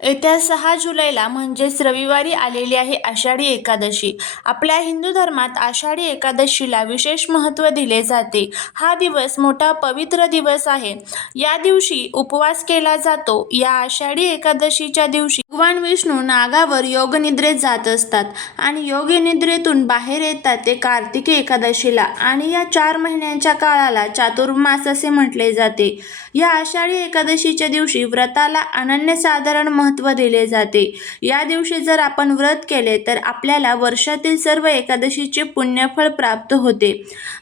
येत्या सहा जुलैला म्हणजेच रविवारी आलेली आहे आषाढी एकादशी. आपल्या हिंदू धर्मात आषाढी एकादशीला विशेष महत्त्व दिले जाते. हा दिवस मोठा पवित्र दिवस आहे. या दिवशी उपवास केला जातो. या आषाढी एकादशीच्या दिवशी भगवान विष्णू नागावर योगनिद्रेत जात असतात आणि योगनिद्रेतून बाहेर येतात ते कार्तिकी एकादशीला आणि या चार महिन्यांच्या काळाला चातुर्मास असे म्हटले जाते. या आषाढी एकादशीच्या दिवशी व्रताला अनन्यसाधारण महत्त्व दिले जाते. या दिवशी जर आपण व्रत केले तर आपल्याला वर्षातील सर्व एकादशीचे पुण्यफळ प्राप्त होते.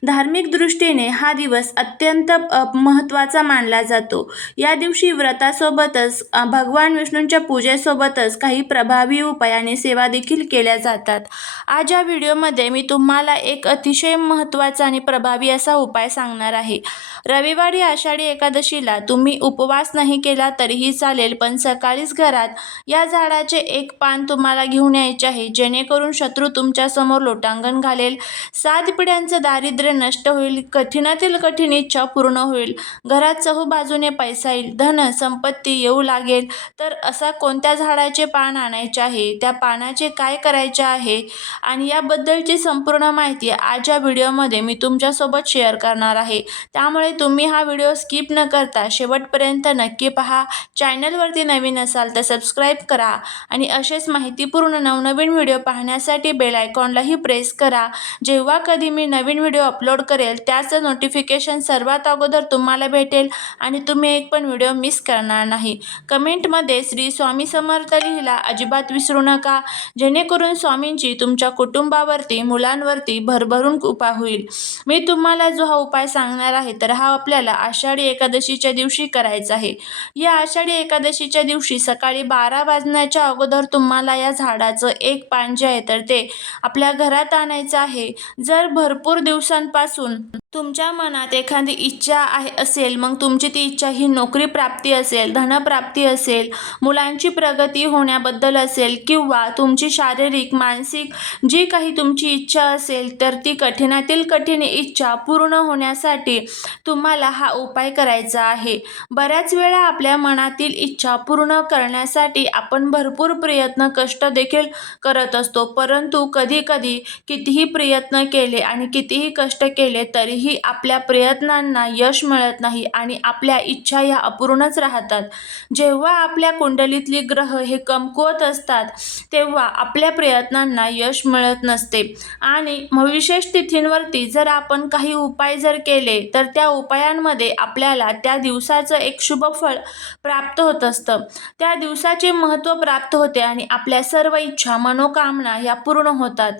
धार्मिक दृष्टीने हा दिवस अत्यंत महत्त्वाचा मानला जातो. या दिवशी व्रतासोबतच भगवान विष्णूंच्या पूजेसोबतच काही प्रभावी उपाय आणि सेवा देखील केल्या जातात. आज या व्हिडिओमध्ये मी तुम्हाला एक अतिशय महत्त्वाचा आणि प्रभावी असा उपाय सांगणार आहे. रविवारी आषाढी एकादशीला तुम्ही उपवास नाही केला तरीही चालेल पण सकाळीच घरात या झाडाचे एक पान तुम्हाला घेऊन यायचे आहे. जेणेकरून शत्रू तुमच्यासमोर लोटांगण घालेल. सात पिढ्यांचं दारिद्र्य नष्ट होईल. कठीणातील कठीण इच्छा पूर्ण होईल. घरात चहूबाजूने पैसा येईल. धन संपत्ती येऊ लागेल. तर असा कोणत्या झाडाचे पान आणायचे आहे? त्या पानाचे काय करायचे आहे? आणि याबद्दलची संपूर्ण माहिती आज या व्हिडिओमध्ये मी तुमच्यासोबत शेअर करणार आहे. त्यामुळे तुम्ही हा व्हिडिओ स्किप न करता शेवटपर्यंत नक्की पहा. चॅनलवरती नवीन असाल तर सबस्क्राईब करा आणि असेच माहितीपूर्ण नवनवीन व्हिडिओ पाहण्यासाठी बेल आयकॉनलाही प्रेस करा. जेव्हा कधी मी नवीन व्हिडिओ अपलोड करेल त्याचं नोटिफिकेशन सर्वात अगोदर तुम्हाला भेटेल आणि तुम्ही एक पण व्हिडिओ मिस करणार नाही. कमेंटमध्ये श्री स्वामी समर्थ लिहिला अजिबात विसरू नका. जेणेकरून स्वामींची तुमच्या कुटुंबावरती मुलांवरती भरभरून उपाय होईल. मी तुम्हाला जो हा उपाय सांगणार आहे तर हा आपल्याला आषाढी एकादशीच्या दिवशी करायचा आहे. या आषाढी एकादशीच्या दिवशी सकाळी बारा वाजण्याच्या अगोदर तुम्हाला या झाडाचं एक पान जे आहे तर ते आपल्या घरात आणायचं आहे. जर भरपूर दिवसांपासून तुमच्या मनात एखादी इच्छा आहे असेल मग तुमची ती इच्छा ही नोकरी प्राप्ती असेल धनप्राप्ती असेल मुलांची प्रगती होण्याबद्दल असेल किंवा तुमची शारीरिक मानसिक जी काही तुमची इच्छा असेल तर ती कठीणातील कठीण इच्छा पूर्ण होण्यासाठी तुम्हाला हा उपाय करायचा आहे. बऱ्याच वेळा आपल्या मनातील इच्छा पूर्ण करण्या करण्यासाठी आपण भरपूर प्रयत्न कष्ट देखील करत असतो. परंतु कधीकधी कितीही प्रयत्न केले आणि कितीही कष्ट केले तरीही आपल्या प्रयत्नांना यश मिळत नाही आणि आपल्या इच्छा ह्या अपूर्णच राहतात. जेव्हा आपल्या कुंडलीतली ग्रह हे कमकुवत असतात तेव्हा आपल्या प्रयत्नांना यश मिळत नसते. आणि विशेष तिथींवरती जर आपण काही उपाय जर केले तर त्या उपायांमध्ये आपल्याला त्या दिवसाचं एक शुभ फळ प्राप्त होत असतं. त्या दिवसाचे महत्त्व प्राप्त होते आणि आपल्या सर्व इच्छा मनोकामना ह्या पूर्ण होतात.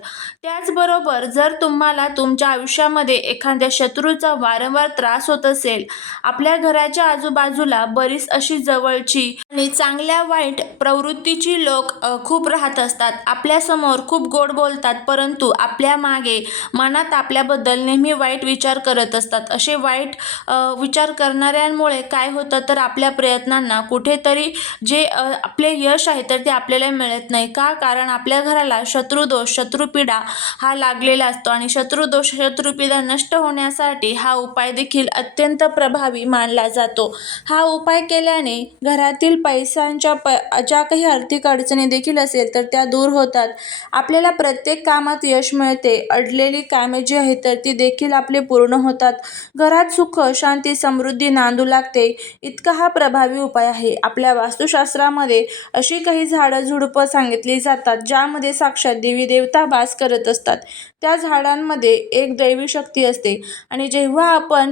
त्याचबरोबर जर तुम्हाला तुमच्या आयुष्यामध्ये एखाद्या शत्रूचा वारंवार त्रास होत असेल आपल्या घराच्या आजूबाजूला बरीच अशी जवळची आणि चांगल्या वाईट प्रवृत्तीची लोक खूप राहत असतात. आपल्यासमोर खूप गोड बोलतात परंतु आपल्या मागे मनात आपल्याबद्दल नेहमी वाईट विचार करत असतात. असे वाईट विचार करणाऱ्यांमुळे काय होतं तर आपल्या प्रयत्नांना कुठेतरी जे आपले यश आहे तर ते आपल्याला मिळत नाही. का? कारण आपल्या घराला शत्रुदोष शत्रुपीडा हा लागलेला असतो आणि शत्रुदोष शत्रुपीडा नष्ट होण्यासाठी हा उपाय देखील अत्यंत प्रभावी मानला जातो. हा उपाय केल्याने घरातील पैशांच्या प ज्या काही आर्थिक अडचणी देखील असेल तर त्या दूर होतात. आपल्याला प्रत्येक कामात यश मिळते. अडलेली कामे जी आहेत तर ती देखील आपले पूर्ण होतात. घरात सुख शांती समृद्धी नांदू लागते. इतका हा प्रभावी उपाय आहे. आपल्या वास्तुशास्त्रा पुराणामध्ये अशी काही झाडं झुडपं सांगितली जातात ज्यामध्ये साक्षात देवी देवता वास करत असतात. त्या झाडांमध्ये एक दैवी शक्ती असते आणि जेव्हा आपण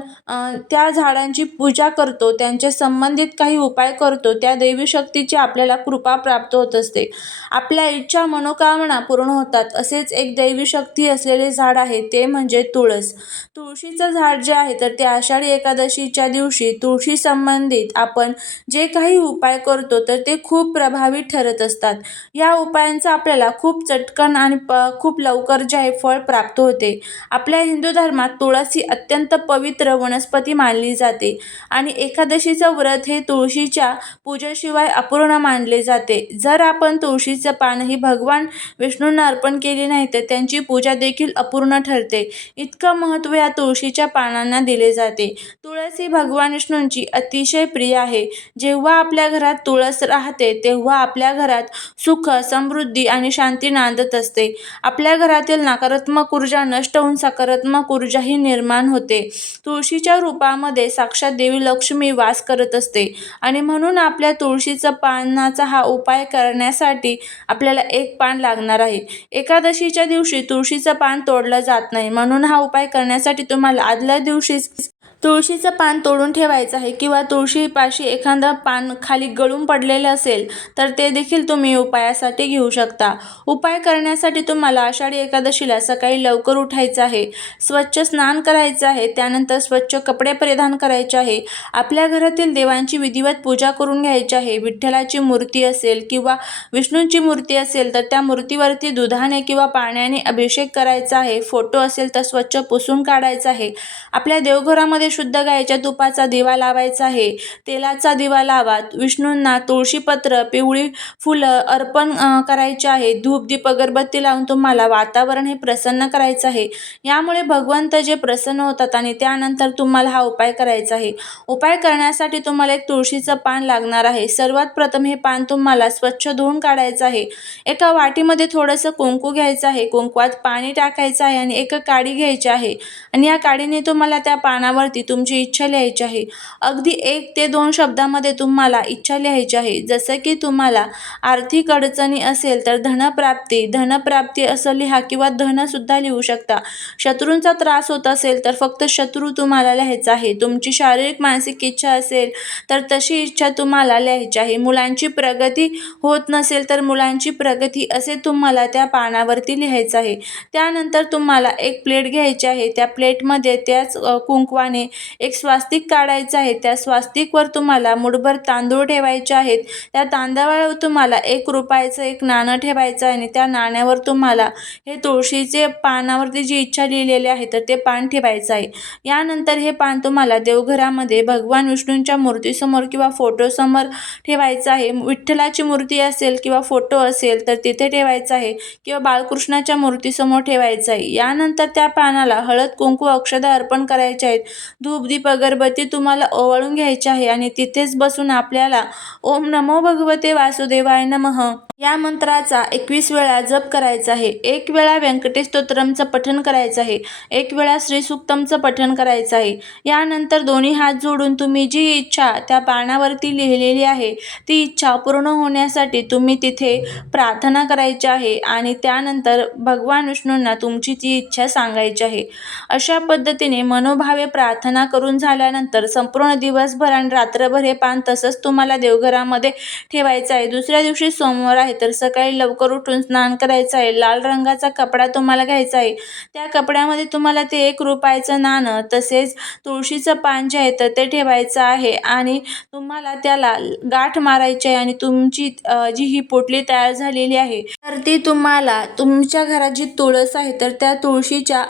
त्या झाडांची पूजा करतो त्यांच्या संबंधित काही उपाय करतो त्या दैवी शक्तीची आपल्याला कृपा प्राप्त होत असते. आपल्या इच्छा मनोकामना पूर्ण होतात. असेच एक दैवी शक्ती असलेले झाड आहे ते म्हणजे तुळस. तुळशीचं झाड जे आहे तर ते आषाढी एकादशीच्या दिवशी तुळशी संबंधित आपण जे काही उपाय करतो तर ते खूप प्रभावी ठरत असतात. या उपायांचा आपल्याला खूप चटकन आणि प खूप लवकर जे आहे फळ प्राप्त होते. आपल्या हिंदू धर्मात तुळस ही अत्यंत पवित्र वनस्पती मानली जाते आणि एकादशीचं व्रत हे तुळशीच्या पूजेशिवाय अपूर्ण मानले जाते. जर आपण तुळशीचं पान ही भगवान विष्णूंना अर्पण केले नाही तर त्यांची पूजा देखील अपूर्ण ठरते. इतकं महत्त्व या तुळशीच्या पानांना दिले जाते. तुळस ही भगवान विष्णूंची अतिशय प्रिय आहे. जेव्हा आपल्या घरात तुळस राहते तेव्हा आपल्या घरात सुख समृद्धी आणि शांती नांदत असते. आपल्या घरातील नकारात्मक ऊर्जा नष्ट होऊन सकारात्मक ऊर्जाही निर्माण होते. तुळशीच्या रूपामध्ये साक्षात देवी लक्ष्मी वास करत असते आणि म्हणून आपल्या तुळशीचं पानाचा हा उपाय करण्यासाठी आपल्याला एक पान लागणार आहे. एकादशीच्या दिवशी तुळशीचं पान तोडलं जात नाही. म्हणून हा उपाय करण्यासाठी तुम्हाला आदल्या दिवशीच तुळशीचं पान तोडून ठेवायचं आहे किंवा तुळशीपाशी एखादं पान खाली गळून पडलेलं असेल तर ते देखील तुम्ही उपायासाठी घेऊ शकता. उपाय करण्यासाठी तुम्हाला आषाढी एकादशीला सकाळी लवकर उठायचं आहे. स्वच्छ स्नान करायचं आहे. त्यानंतर स्वच्छ कपडे परिधान करायचे आहे. आपल्या घरातील देवांची विधिवत पूजा करून घ्यायची आहे. विठ्ठलाची मूर्ती असेल किंवा विष्णूंची मूर्ती असेल तर त्या मूर्तीवरती दुधाने किंवा पाण्याने अभिषेक करायचा आहे. फोटो असेल तर स्वच्छ पुसून काढायचा आहे. आपल्या देवघरामध्ये शुद्ध गायीच्या तुपाचा दिवा लावायचा आहे. तेलाचा दिवा लावा. विष्णूंना तुळशीपत्र पिवळी फुलं अर्पण करायचे आहे. धूप दीप अगरबत्ती लावून तुम्हाला वातावरण हे प्रसन्न करायचं आहे. यामुळे भगवंत जे प्रसन्न होतात आणि त्यानंतर तुम्हाला हा उपाय करायचा आहे. उपाय करण्यासाठी तुम्हाला एक तुळशीचं पान लागणार आहे. सर्वात प्रथम हे पान तुम्हाला स्वच्छ धुवून काढायचं आहे. एका वाटीमध्ये थोडंसं कुंकू घ्यायचं आहे. कुंकवात पाणी टाकायचं आहे आणि एक काडी घ्यायची आहे. आणि या काडीने तुम्हाला त्या पानावरती तुमची इच्छा लिहायची आहे. अगदी एक ते दोन शब्दामध्ये तुम्हाला इच्छा लिहायची आहे. जसं की तुम्हाला आर्थिक अडचणी असेल तर धनप्राप्ती धनप्राप्ती असं लिहा किंवा धनसुद्धा लिहू शकता. शत्रूंचा त्रास होत असेल तर फक्त शत्रू तुम्हाला लिहायचा आहे. तुमची शारीरिक मानसिक इच्छा असेल तर तशी इच्छा तुम्हाला लिहायची आहे. मुलांची प्रगती होत नसेल तर मुलांची प्रगती असे तुम्हाला त्या पानावरती लिहायचं आहे. त्यानंतर तुम्हाला एक प्लेट घ्यायची आहे. त्या प्लेटमध्ये त्याच कुंकवाने एक स्वास्तिक काढायचं आहे. त्या स्वास्तिकवर तुम्हाला मुठभर तांदूळ ठेवायचे आहेत. त्या तांदळावर तुम्हाला एक रुपयाचं एक नाणं ठेवायचं आहे आणि त्या नाण्यावर तुम्हाला हे तुळशीचे पानावरती जी इच्छा लिहिलेली आहे तर ते पान ठेवायचं आहे. यानंतर हे पान तुम्हाला देवघरामध्ये भगवान विष्णूंच्या मूर्तीसमोर किंवा फोटोसमोर ठेवायचं आहे. विठ्ठलाची मूर्ती असेल किंवा फोटो असेल तर तिथे ठेवायचं आहे. किंवा बाळकृष्णाच्या मूर्तीसमोर ठेवायचं आहे. यानंतर त्या पानाला हळद कुंकू अक्षदा अर्पण करायचे आहेत. धूप दीप अगरबत्ती तुम्हाला ओवाळून घ्यायची आहे आणि तिथेच बसून आपल्याला ओम नमो भगवते वासुदेवाय नमः या मंत्राचा एकवीस वेळा जप करायचा आहे. एक वेळा व्यंकटेश स्तोत्रमचं पठण करायचं आहे. एक वेळा श्रीसुक्तमचं पठण करायचं आहे. यानंतर दोन्ही हात जोडून तुम्ही जी इच्छा त्या पानावरती लिहिलेली आहे ती इच्छा पूर्ण होण्यासाठी तुम्ही तिथे प्रार्थना करायची आहे आणि त्यानंतर भगवान विष्णूंना तुमची ती इच्छा सांगायची आहे. अशा पद्धतीने मनोभावे प्रार्थना करून झाल्यानंतर संपूर्ण दिवसभर आणि रात्रभर हे पान तसंच तुम्हाला देवघरामध्ये ठेवायचं आहे. दुसऱ्या दिवशी सोमवार आहे तर सकाळी लवकर उठून स्नान करायचं आहे. लाल रंगाचा कपडा तुम्हाला घ्यायचा आहे. त्या कपड्यामध्ये तुम्हाला ते एक रुपयाचं नाणं तसेच तुळशीचं पान जे आहे तर ते ठेवायचं आहे आणि तुम्हाला त्याला गाठ मारायची आहे आणि तुमची जी ही पोटली तयार झालेली आहे तर ती तुम्हाला तुमच्या घरात जी तुळस आहे तर त्या तुळशीच्या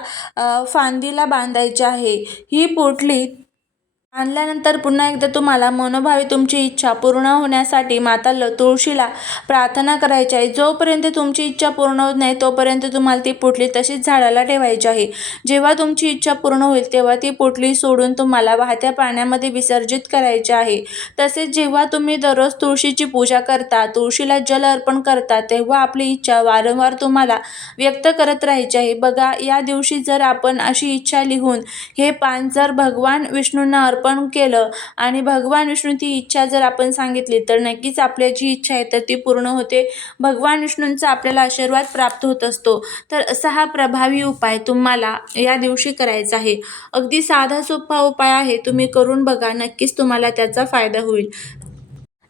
फांदीला बांधायची आहे. ही पोटली आणल्यानंतर पुन्हा एकदा तुम्हाला मनोभावे तुमची इच्छा पूर्ण होण्यासाठी माता ल तुळशीला प्रार्थना करायची आहे. जोपर्यंत तुमची इच्छा पूर्ण होत नाही तोपर्यंत तुम्हाला ती पोटली तशीच झाडाला ठेवायची आहे. जेव्हा तुमची इच्छा पूर्ण होईल तेव्हा ती पोटली सोडून तुम्हाला वाहत्या पाण्यामध्ये विसर्जित करायची आहे. तसेच जेव्हा तुम्ही दररोज तुळशीची पूजा करता तुळशीला जल अर्पण करता तेव्हा आपली इच्छा वारंवार तुम्हाला व्यक्त करत राहायची आहे. बघा या दिवशी जर आपण अशी इच्छा लिहून हे पान जर भगवान विष्णूंना अर्पण केलं. आणि भगवान विष्णू ती इच्छा जर आपण सांगितली तर नक्कीच आपल्या जी इच्छा आहे तर ती पूर्ण होते. भगवान विष्णूंचा आपल्याला आशीर्वाद प्राप्त होत असतो. तर असा हा प्रभावी उपाय तुम्हाला या दिवशी करायचा आहे. अगदी साधा सोपा उपाय आहे तुम्ही करून बघा. नक्कीच तुम्हाला त्याचा फायदा होईल.